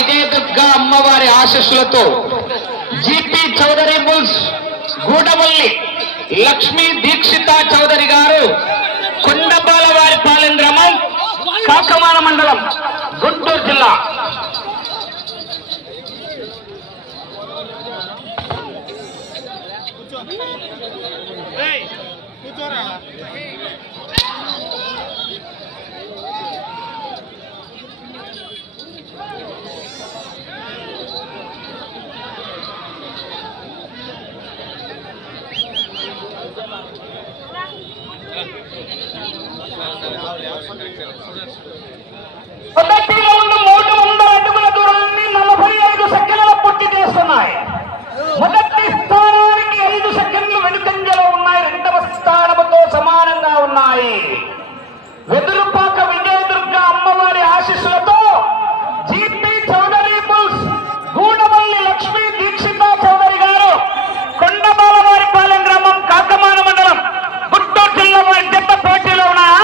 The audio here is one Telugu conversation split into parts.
విజయదుర్గ అమ్మవారి ఆశస్సులతో జిపి చౌదరి బుల్స్ గూడవల్లి లక్ష్మీ దీక్షిత చౌదరి గారు కొండబాలవారి పాలెం గ్రామం కాకమాన మండలం గుంటూరు జిల్లా. మొదటి రౌండ్ మూడు వందల అడుగుల దూరాన్ని నలభై ఐదు సెకండ్ల పూర్తి చేస్తున్నాయి. మొదటి స్థానానికి ఐదు సెకండ్లు వెనుకంజలో ఉన్నాయి. రెండవ స్థానముతో సమానంగా ఉన్నాయి. వెదురుపాక విజయదుర్గ అమ్మవారి ఆశీస్సులతో జీపీ చౌదరి బుల్స్ గూడవల్లి లక్ష్మీ దీక్షిత చౌదరి గారు కొండబాలవారి పాలెం గ్రామం కాకమాన మండలం గుంటూరు జిల్లా వారి జత పోటీలో ఉన్నాయా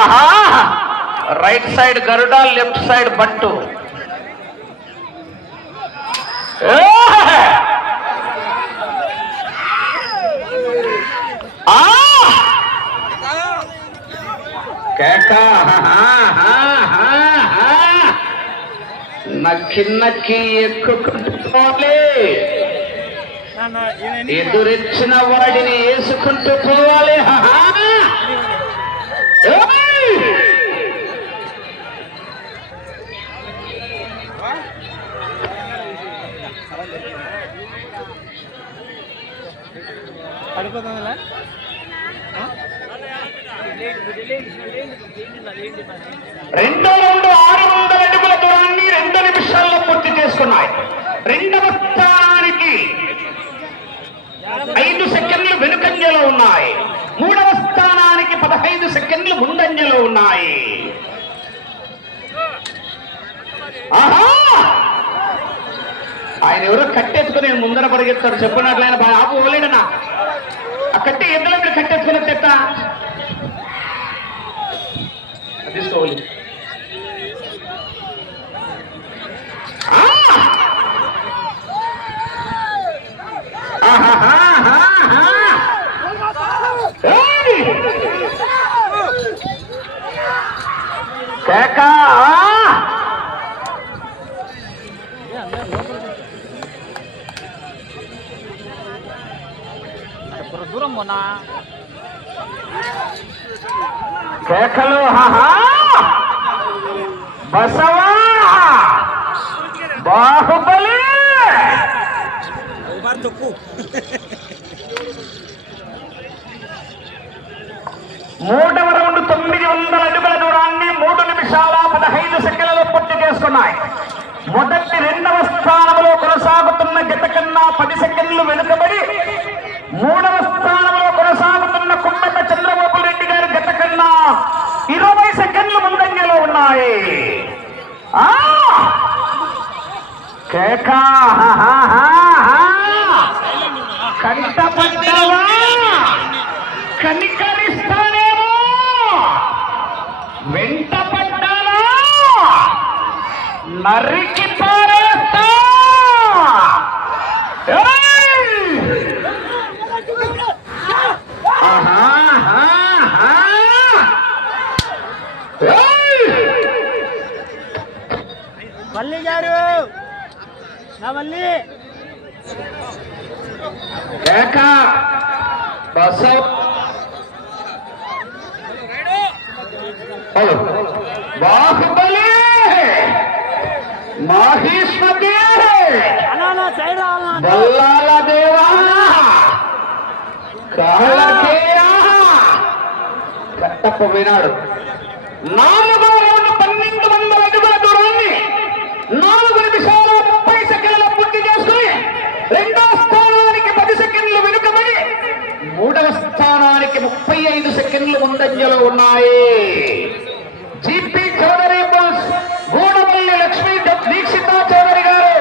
ఆహా right side Garuda left side Bantu ఏహ్! ఆ! కేక నక్కి నక్కి ఎక్కుకుంటూ ఎదురెచ్చిన వాడిని వేసుకుంటూ పోవాలి హాహా ఏయ్! పడిపోతుందిలే? రెండో రౌండ్ ఆరు వందల అడుగుల దూరాన్ని రెండు నిమిషాల్లో పూర్తి చేసుకున్నాయి. రెండవ స్థానానికి ఐదు సెకండ్లు వెనుకంజలో ఉన్నాయి. మూడవ స్థానానికి పదహైదు సెకండ్లు ముందంజలో ఉన్నాయి. ఆహా! ఆయన ఎవరో కట్టేసుకుని ముందర పరిగెత్తాడు చెప్పినట్లు ఆయన ఆపు పోలేడనా ఆ కట్టె ఎద్దుల మీద కట్టెత్తుకుని చెత్త తీసుకోవాలి ఆ! అన్నా. కేకలు బసవా! బాహుబలి! మూడవ రౌండ్ తొమ్మిది వందల అడుగుల దూరాన్ని మూడు నిమిషాల పదహైదు సెకండ్లలో పూర్తి చేసుకున్నాయి. మొదటి రెండవ స్థానంలో కొనసాగుతున్న గత కన్నా పది సెకండ్లు వెనుకబడి మూడవ స్థానంలో కొనసాగుతున్న కుమ్మెట చంద్రబాబు రెడ్డి గారి గత కన్నా ఇరవై సెకండ్లు ముందంజలో ఉన్నాయి. కంటపడ్డావా? కనికరిస్తానేమో వెంట పడ్డావా నరికి నాలుగో రౌండ్ పన్నెండు వందల అడుగుల దూరాన్ని నాలుగు నిమిషాల ముప్పై సెకండ్ల పూర్తి చేసుకుని రెండో స్థానానికి పది సెకండ్లు వెనుకబడి మూడవ స్థానానికి ముప్పై ఐదు సెకండ్లు ముందంజలో ఉన్నాయి. GP Chowdary bulls Gudapalli Lakshmi Dikshitha Chowdary garu.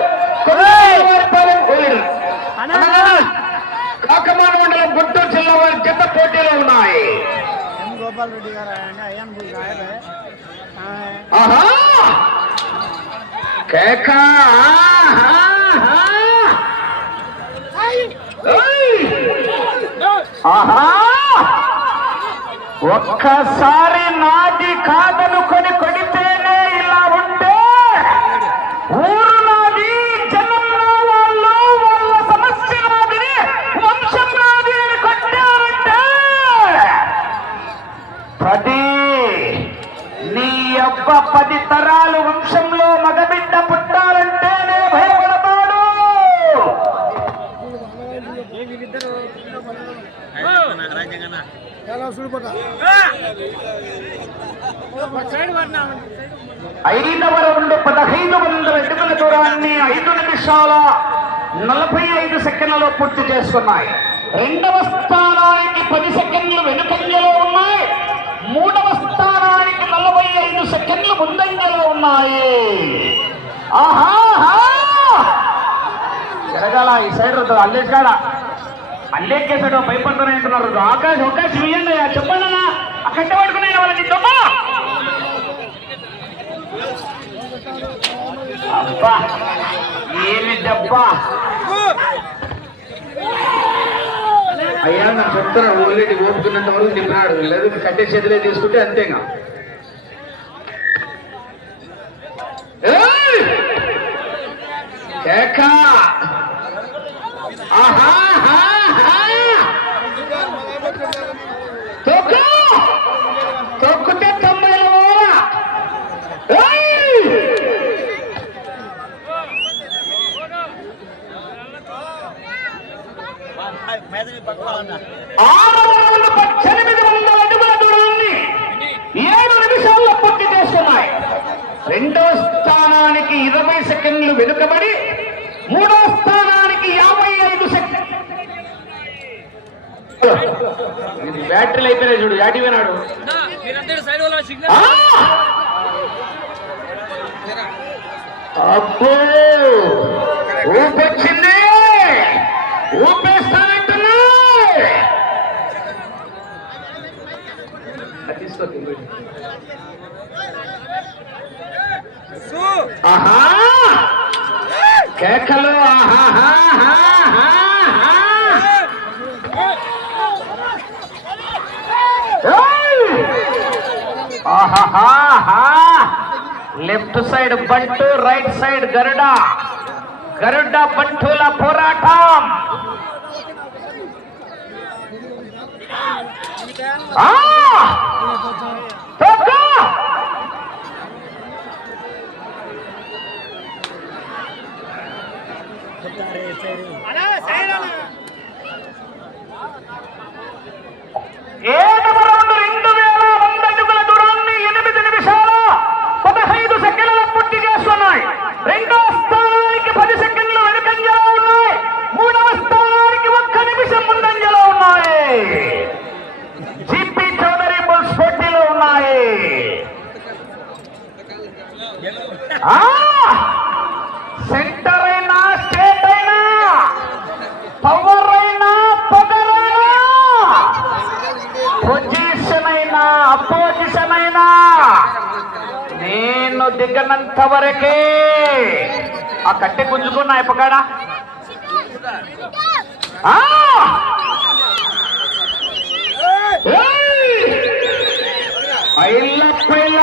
కాకమాన మండలం గుంటూరు జిల్లా వారి జత పోటీలో ఉన్నాయి. बाल रेडी कर रहा है ना यान भूल गया है हाँ ఐదవ రౌండ్ పదహైదు వందల అడుగుల దూరాన్ని ఐదు నిమిషాల నలభై ఐదు సెకండ్లలో పూర్తి చేస్తున్నాయి. రెండవ స్థానానికి పది సెకండ్లు వెనుకంజలో ఉన్నాయి. మూడవ స్థానానికి నలభై ఐదు సెకండ్లు ముందంజలో ఉన్నాయి. ఆహా జరగాల ఈ సైడ్ అల్లేశాడా అల్లెక్కేసాడు భయపడుతూనే అంటున్నారు. ఆకాశం అవకాశం ఇవ్వండి చెప్పండి అన్న. ఆ కట్టె వాళ్ళ వాళ్ళని దొమ్మ అబ్బా ఏమి దెబ్బా. అయ్యా నాకు చెప్తాను ఓన్లీ ఓపుతున్నంత వరకు తిన్నాడు లేదు కట్టే చేతిలో తీసుకుంటే అంతేగా. కేకా ఆహాహాహా! తొక్కు! తొక్కితే తొంభైల మూల. ఏయ్! ఆరు వందల పద్దెనిమిది వందల అడుగుల దూరాన్ని ఏడు నిమిషాల్లో పూర్తి చేస్తున్నాయి రెండో స్థానానికి ఇరవై సెకండ్లు వెనుకబడి మూడో స్థానానికి యాభై ఐదు సెకండ్ బ్యాటరీలు అయిపోయినాయి చూడు యాటి పోయినాడు! అబ్బో! ఊపొచ్చింది! ఊపేస్తానంటున్నా ఆహా కేకలు ఆహాహాహాహా. ఏయ్! ఆహాహాహా. Left side Bantu right side Garuda Garuda బంటుల పోరాటం ఆ! తొక్కు! ఏడవ ఏ రెండు వేల వంద అడుగుల దూరాన్ని ఎనిమిది నిమిషాల పదహైదు సెకండ్ల పూర్తి చేస్తున్నాయి రెండో స్థానానికి పది సెకండ్లు వెనుకంజలో ఉన్నాయి మూడవ స్థానానికి ఒక్క నిమిషం ముందంజలో ఉన్నాయి జిపి చౌదరి బుల్స్ పోటీలో ఉన్నాయి ఆ! సెంటర్ అయినా స్టేట్ అయినా పవర్ అయినా పగలైనా పొజిషన్ అయినా అపోజిషన్ అయినా నేను దిగనంత వరకే ఆ కట్టె గుంజుకున్నా ఇప్పకాడా ఆ! ఏయ్! పైల పైల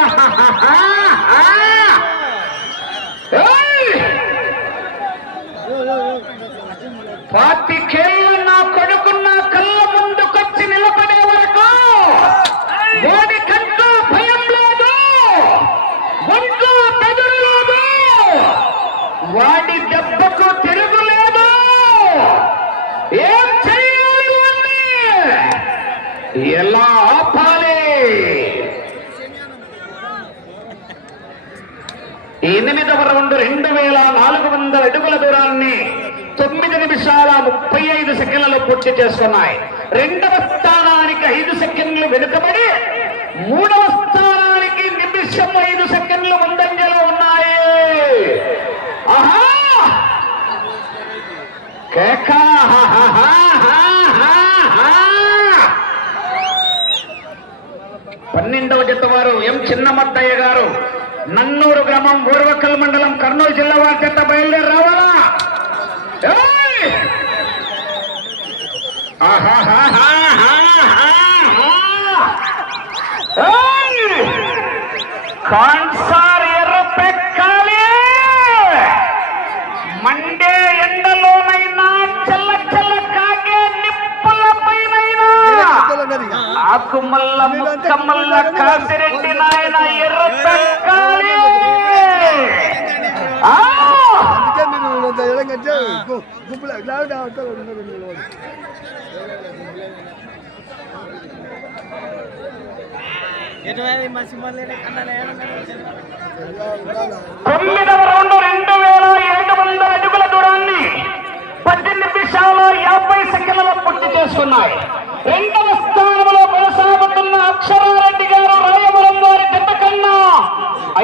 అడుగుల దూరాన్ని తొమ్మిది నిమిషాల ముప్పై ఐదు సెకండ్లలో పూర్తి చేస్తున్నాయి రెండవ స్థానానికి ఐదు సెకండ్లు వెనుకబడి మూడవ స్థానానికి నిమిషం ఐదు సెకండ్లు ముందంజలో ఉన్నాయి. ఆహా! కేక హా, పన్నెండవ జత వారు ఎం చిన్నమద్దయ్య గారు. నన్నూరు గ్రామం ఊర్వకల్ మండలం కర్నూలు జిల్లా వారి చెత్త బయలుదేరి రావాలా! కాన్సార్ ఎర్ర పెక్కాలి మండే ఎండలోనైనా చల్ల చల్ల కాగే నిప్పుల పైనైనా. ఆకుమల్ల ముక్కమల్ల కాసిరెడ్డి తొమ్మిదవ రౌండ్ రెండు వేల ఏడు వందల అడుగుల దూరాన్ని పద్దెనిమిది నిమిషాల యాభై సెకండ్లలో పూర్తి చేసుకున్నాయి. రెండవ స్థానంలో కొనసాగుతున్న అక్షరారెడ్డి గారు రాయవరం వారి గత కన్నా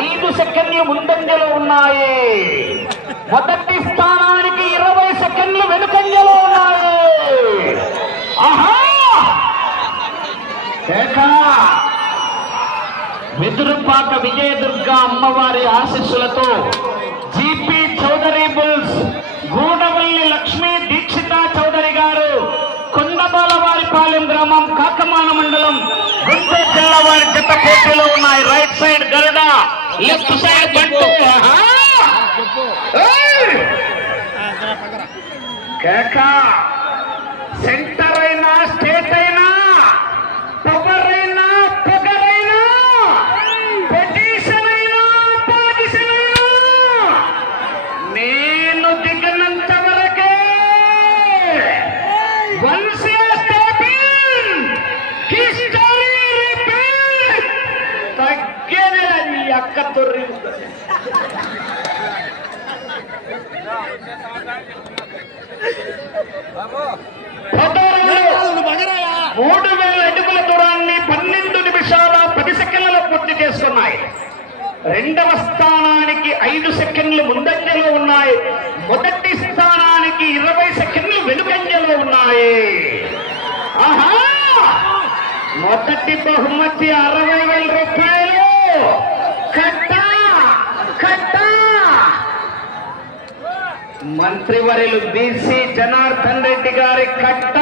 ఐదు సెకండ్లు ముందంజలో ఉన్నాయి. మొదటి స్థానం ఇరవై సెకండ్లు వెనుకంజలో ఉన్నాయి ఆహా కేకా వెదురుపాక విజయదుర్గ అమ్మవారి ఆశీస్సులతో జిపి చౌదరి బుల్స్ గూడవల్లి లక్ష్మీ దీక్షిత చౌదరి గారు కొండబాలవారిపాలెం గ్రామం కాకమాన మండలం గుంటూరు జిల్లా వారి జత పోటీలో ఉన్నాయి. Right side Garuda left side Bantu. కేక సెంటర్ మూడు వేల అడుగుల దూరాన్ని పన్నెండు నిమిషాల పది సెకండ్లలో పూర్తి చేసుకున్నాయి. రెండవ స్థానానికి ఐదు సెకండ్లు ముందంజలో ఉన్నాయి. మొదటి స్థానానికి ఇరవై సెకండ్లు వెనుకంజలో ఉన్నాయి. ఆహా! మొదటి బహుమతి అరవై వేల రూపాయలు. కట్ట కట్ట మంత్రివర్యులు బీసీ జనార్దన్ రెడ్డి గారి కట్ట!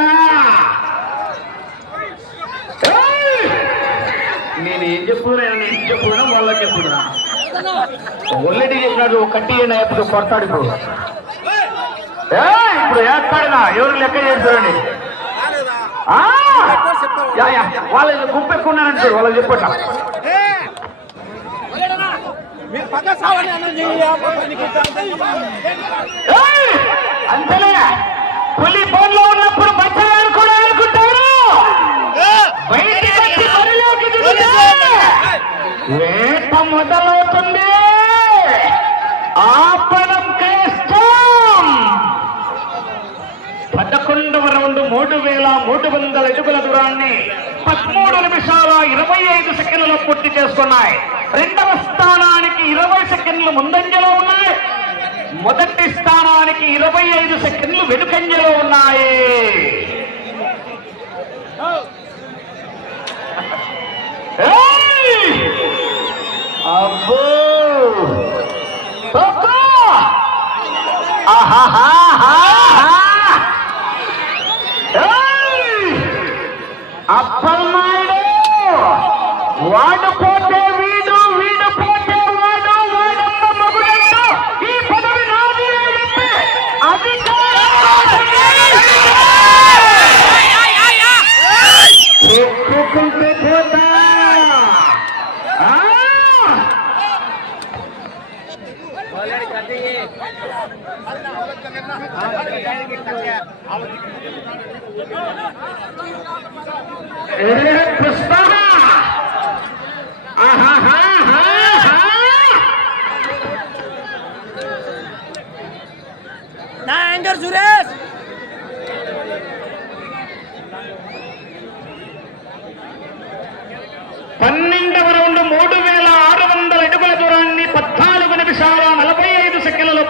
నేను ఏం చెప్పుకున్నా నేను ఏం చెప్పుకున్నా వాళ్ళకి చెప్పుకున్నా ఒల్లెడి చెప్పినాడు కట్టి ఎప్పుడు కొడతాడు ఇప్పుడు! ఇప్పుడు ఏస్తాడినా ఎవరు లెక్క చేస్తారండి! Yeah, yeah. వాళ్ళ గుంపు ఎక్కువ పులి బోన్లో ఉన్నప్పుడు బచ్చలు కూడా అనుకుంటారు వేట మొదలవుతుంది. ఆపడం కష్టం. పదకొండవ రౌండ్ మూడు వేల మూడు వందల అడుగుల దూరాన్ని పదమూడు నిమిషాల ఇరవై ఐదు సెకండ్లలో పూర్తి చేసుకున్నాయి. రెండవ స్థానానికి ఇరవై సెకండ్లు ముందంజలో ఉన్నాయి. మొదటి స్థానానికి ఇరవై ఐదు సెకండ్లు వెనుకంజలో ఉన్నాయి. అబ్బో! అప్పల్ నాయుడు! వాడు Concreto.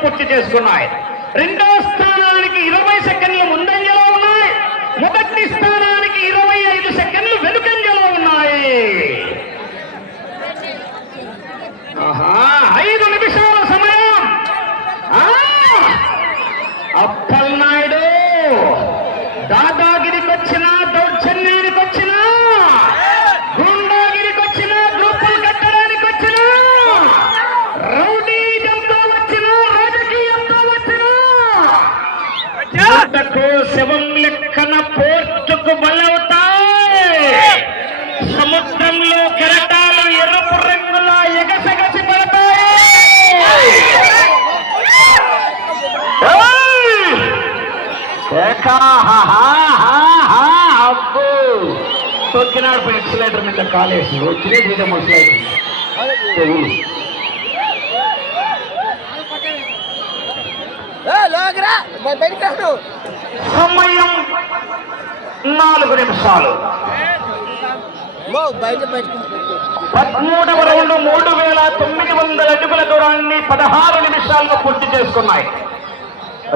పూర్తి చేసుకున్నాయి. రెండో స్థానానికి ఇరవై శవం లెక్కన పోర్చుకు బలవుతాయి. సముద్రంలో కెరటాలు ఎరుపు రంగులా ఎగసగసి పడతాయి. అబ్బో! తొక్కినాడు ఎక్సలేటర్ మీద కాలేసి వచ్చినే మీద ముసలేదు లోగరా బయటికి రాడు సమయం నాలుగు నిమిషాలు. పదమూడవ రౌండ్ మూడు వేల తొమ్మిది వందల అడుగుల దూరాన్ని పదహారు నిమిషాల్లో పూర్తి చేసుకున్నాయి.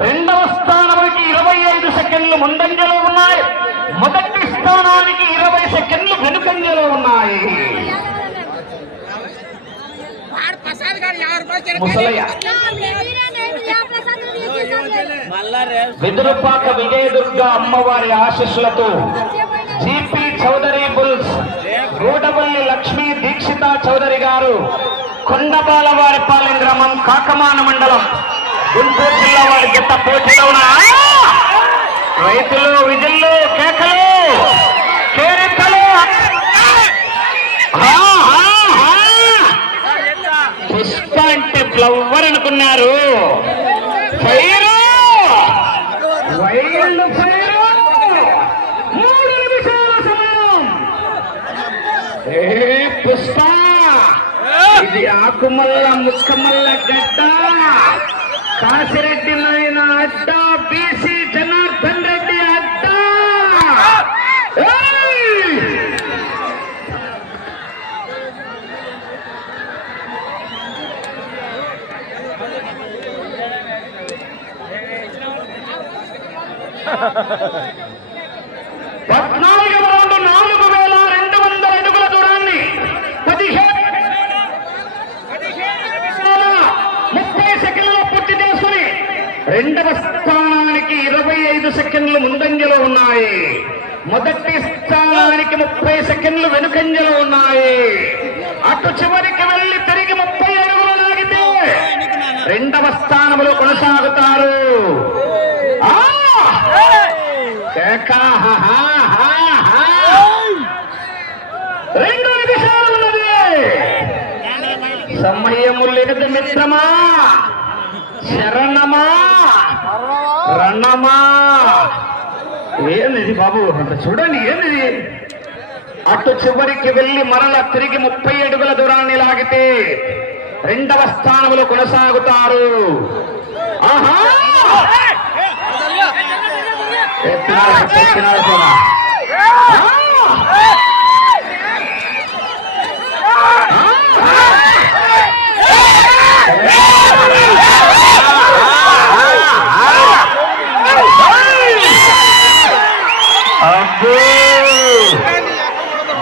రెండవ స్థానానికి ఇరవై ఐదు సెకండ్లు ముందంజలో ఉన్నాయి. మొదటి స్థానానికి ఇరవై సెకండ్లు వెనుకంజలో ఉన్నాయి. ముసలయ్య. వెదురుపాక విజయదుర్గ అమ్మవారి ఆశీస్సులతో జీపీ చౌదరి బుల్స్ గూడవల్లి లక్ష్మీ దీక్షిత చౌదరి గారు కొండబాలవారిపాలెం గ్రామం కాకమాన మండలం గుంటూరు జిల్లా వారి జత పోటీలో ఉన్న రైతులు విధులు కేకలు కేరికలు. పుష్ప అంటే ఫ్లవర్ అనుకున్నారు. ఫైరు వైల్డ్ ఫైరు మూడు నిమిషాల సమయం ఏ పుష్ప ఇది ఆకుమల్ల ముక్కమల్ల గడ్డ. కాసిరెడ్డి నాయన అడ్డ బీసీ జనార్దన్ రెడ్డి అడ్డ. పద్నాలుగు రౌండ్ నాలుగు వేల రెండు వందల అడుగుల దూరాన్ని పదిహేను ముప్పై సెకండ్లలో పూర్తి చేసుకుని రెండవ స్థానానికి ఇరవై ఐదు సెకండ్లు ముందంజలో ఉన్నాయి. మొదటి స్థానానికి ముప్పై సెకండ్లు వెనుకంజలో ఉన్నాయి. అటు చివరికి వెళ్ళి తిరిగి ముప్పై అడుగులు లాగితే రెండవ స్థానంలో కొనసాగుతారు. రెండు నిమిషాలు ఉన్నది సమయము లేదు మిత్రమా. శరణమా. రణమా. ఏంది బాబు? అంత చూడండి ఏంది అటు చివరికి వెళ్ళి మరల తిరిగి ముప్పై అడుగుల దూరాన్ని లాగితే రెండవ స్థానంలో కొనసాగుతారు. ఆహా ఎత్తినాడు, ఎత్తినాడు కూడా. అబ్బో!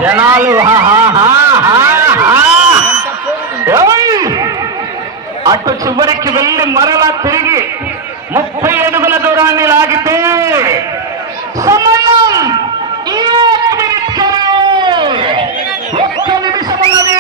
జనాలు అటు చివరికి వెళ్ళి మరలా తిరిగి ముప్పై అడుగుల దూరాన్ని లాగితే సమయం ఏక్ మినిట్ కరే. ఒక్క నిమిషం ఉన్నది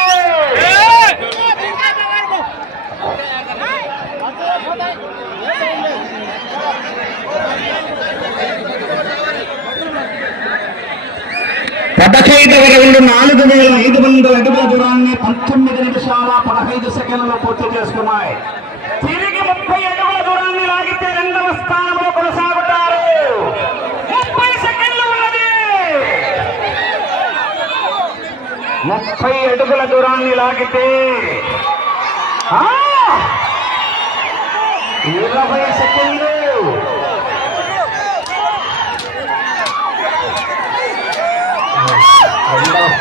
పదహైదవ రెండు నాలుగు వేల ఐదు వందల అడుగుల దూరాన్ని పంతొమ్మిది నిమిషాల పదహైదు సెకండ్లు పూర్తి చేసుకున్నాయి. తిరిగి ముప్పై అడుగుల దూరాన్ని లాగితే రెండవ స్థానంలో కొనసాగుతారు. ముప్పై సెకండ్లు ఉన్నది. ముప్పై అడుగుల దూరాన్ని లాగితే ఇరవై సెకండ్లు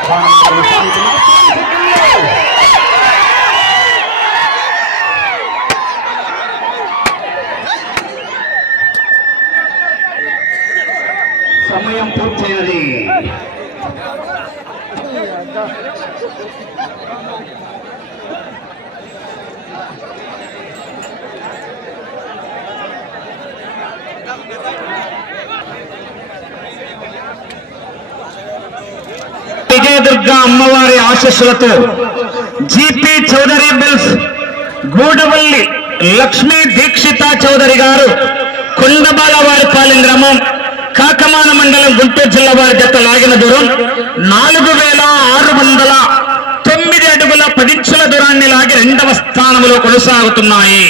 రెండవ స్థానంలో కొనసాగుతున్నారు. సమయం విజయదుర్గ అమ్మవారి ఆశస్సులతో జీపీ చౌదరి బిల్స్ గూడవల్లి లక్ష్మీ దీక్షిత చౌదరి గారు కొండబాలవారిపాలెం గ్రామం కాకమాన మండలం గుంటూరు జిల్లా వారి జత లాగిన దూరం నాలుగు వేల ఆరు వందల తొమ్మిది అడుగుల పదించుల దూరాన్ని లాగి రెండవ స్థానంలో కొనసాగుతున్నాయి.